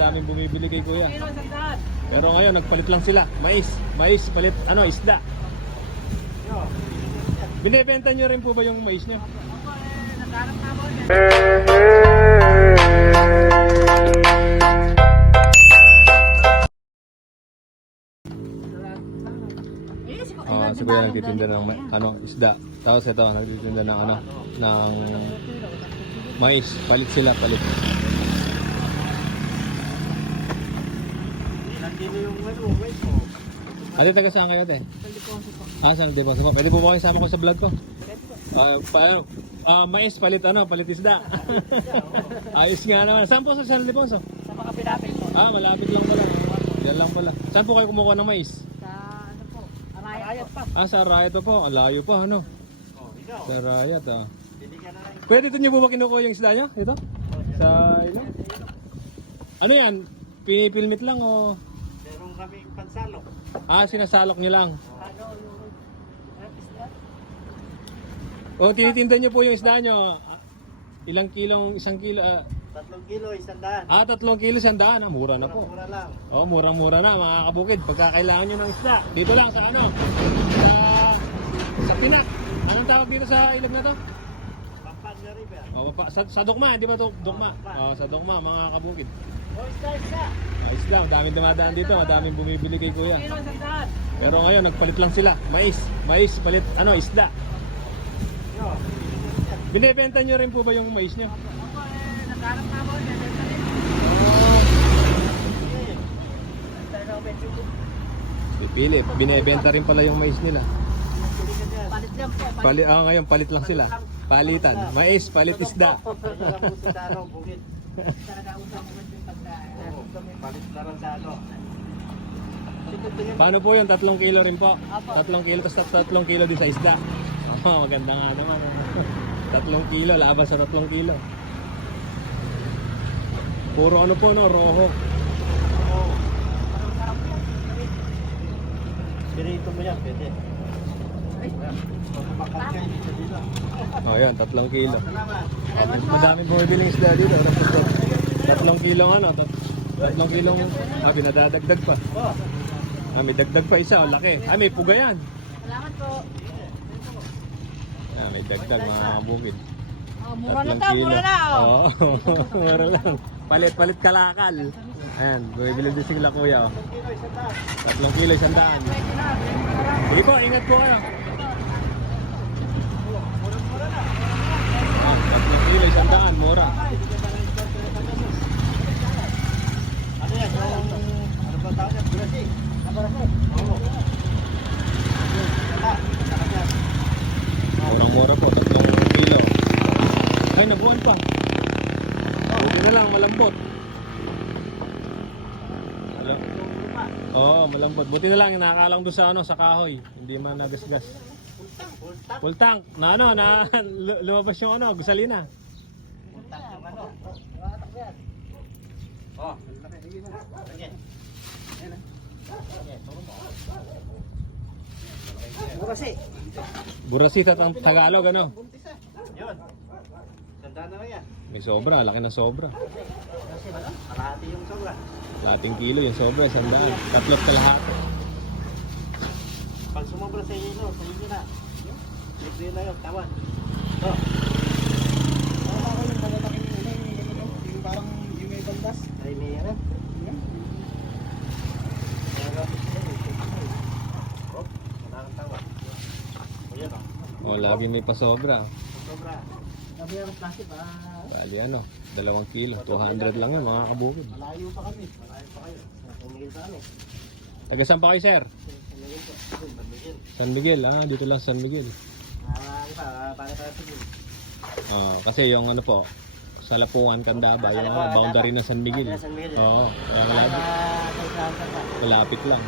madaming bumibili kay kuya. Pero ngayon, nagpalit lang sila. Mais, palit, isda. Binibenta nyo rin po ba yung mais nyo? Si kuya nagtitinda ng isda. Tapos ito, nagtitinda ng ng mais. Palit sila, palit. Ate, taga saan kayo, te? San Ildefonso po. Pwede po ba kayo sama ko sa vlog ko? Mais, palit palit isda. Ayos nga naman. Saan po sa San Ildefonso? Sa mga pinapin po. Malapit lang pala. Yan lang pala. Saan po kayo kumukuha ng mais? Po, Arayat pa. Sa Arayat pa po. Ang layo pa, Sa Arayat, Pwede ito nyo po ba kinukuha yung isda nyo? Ito? Sa ilo? Ano yan? Pinipilmit lang o? Meron kaming pansalok. Sinasalok nyo lang. O, tinitinda nyo po yung isda nyo. Ilang kilong, isang kilo? 3 kilo, 100. 3 kilo, 100. Mura na po. Mura lang. Murang-mura na mga kabukid. Pagka kailangan nyo ng isda. Dito lang sa sa Pinak. Anong tawag dito sa ilog na to? Pampanga River. Sa Dukma, di ba to? Dukma. Sa Dukma, mga kabukid. Isda. Isda, daming dumadaan dito. Daming bumibili kay kuya. Pero ngayon, nagpalit lang sila. Mais, palit, isda. Binibenta nyo rin po ba yung mais nyo? Naghanap na ako. Si Philip, binibenta rin pala yung mais nila. Palit lang po. Ngayon, palit lang sila. Palitan. Mais, palit isda. Palit na rin sa Paano po yun? 3 kilo rin po? 3 kilo, tapos 3 kilo din sa isda. Maganda nga naman. 3 kilo, labas sa 3 kilo. Puro po, roho. Dirito mo yan, pwede. Yan, 3 kilo. Madaming bumibili ng isda dito. 3 kilong 3 kilong, pinadadagdag pa. May dagdag pa isa, laki. May puga yan. Salamat po. May dagdag mga kabukid. Mura na to, mura na. Mura lang. Palit kalakal. Ayan, bumibili din sila kuya. 3 kilo, 100. Sige po, ingat po kayo. 3 kilo, 100, mura. Ano yan? Ano ba tawag yan? Burasi. Murang-mura po, 3 kilo. Ay, nabuhan pa. Okay na lang, malambot. Malambot. Buti na lang, nakakalang doon sa kahoy. Hindi man nagasgas. Full tank. Lumabas yung gusalina. Burasi sa Tagalog, Yun. Tanda na yan. May sobra, laki na sobra. Kalahati yung sobra. Lating kilo yung sobra, 100. 3 kalahati. Pag sumobra sa inyo na. Libre na yun, tawad. Ako yung malalaking yung parang yung may baldas. Ay, may yan. Lagi may pasobra. Sobra. Sabi ang plastic Bali 2 kilo. 200 lang yun mga kabukid. Malayo pa kami. Malayo pa kayo. Tumigil pa kami. Taga saan pa kayo, sir? San Miguel. Dito lang San Miguel. Para sa Miguel. Kasi yung po, sa Lapungan, Candaba, yung boundary ng San Miguel. San Miguel. Malapit lang.